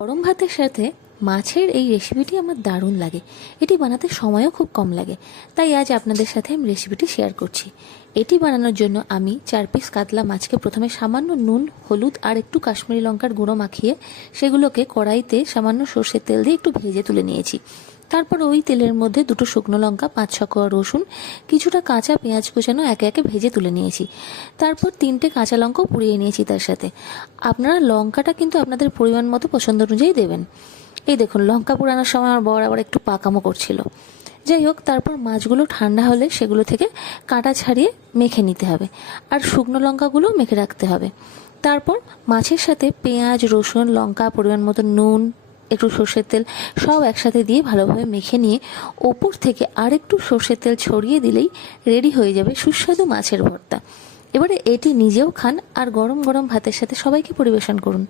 গরম ভাতের সাথে মাছের এই রেসিপিটি আমার দারুণ লাগে। এটি বানাতে সময়ও খুব কম লাগে, তাই আজ আপনাদের সাথে আমি রেসিপিটি শেয়ার করছি। এটি বানানোর জন্য আমি 4 পিস কাতলা মাছকে প্রথমে সামান্য নুন, হলুদ আর একটু কাশ্মীরি লঙ্কার গুঁড়ো মাখিয়ে সেগুলোকে কড়াইতে সামান্য সর্ষের তেল দিয়ে একটু ভেজে তুলে নিয়েছি। তারপর ওই তেলের মধ্যে 2টো শুকনো লঙ্কা, 5-6 কোয়া রসুন, কিছুটা কাঁচা পেঁয়াজ কুচানো একে একে ভেজে তুলে নিয়েছি। তারপর 3টে কাঁচা লঙ্কাও পুড়িয়ে নিয়েছি তার সাথে। আপনারা লঙ্কাটা কিন্তু আপনাদের পরিমাণ মতো পছন্দ অনুযায়ী দেবেন। এই দেখুন, লঙ্কা পোড়ানোর সময় আমার বর আবার একটু পাকামো করছিল। যাই হোক, তারপর মাছগুলো ঠান্ডা হলে সেগুলো থেকে কাঁটা ছাড়িয়ে মেখে নিতে হবে, আর শুকনো লঙ্কাগুলো মেখে রাখতে হবে। তারপর মাছের সাথে পেঁয়াজ, রসুন, লঙ্কা, পরিমাণ মতো নুন, একটু সর্ষের তেল সব একসাথে দিয়ে ভালোভাবে মেখে নিয়ে ওপর থেকে আর একটু সর্ষের তেল ছড়িয়ে দিলেই রেডি হয়ে যাবে সুস্বাদু মাছের ভর্তা। এবারে এটি নিজেও খান আর গরম গরম ভাতের সাথে সবাইকে পরিবেশন করুন।